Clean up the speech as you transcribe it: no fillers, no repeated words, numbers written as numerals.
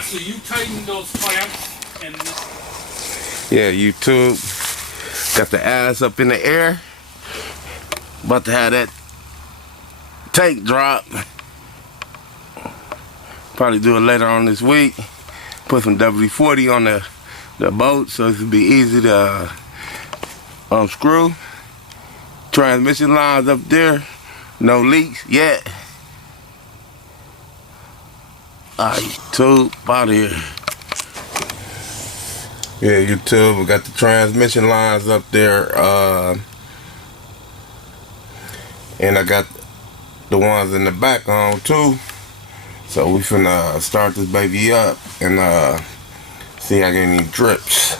Yeah, so you tighten those clamps and Yeah, YouTube got the ass up in the air. About to have that tank drop. Probably do it later on this week. Put some WD-40 on the boat so it'll be easy to unscrew. Transmission lines up there. No leaks yet. Alright, YouTube, out of here. Yeah, YouTube, we got the transmission lines up there. And I got the ones in the back on too. So we finna start this baby up and see how I get any drips.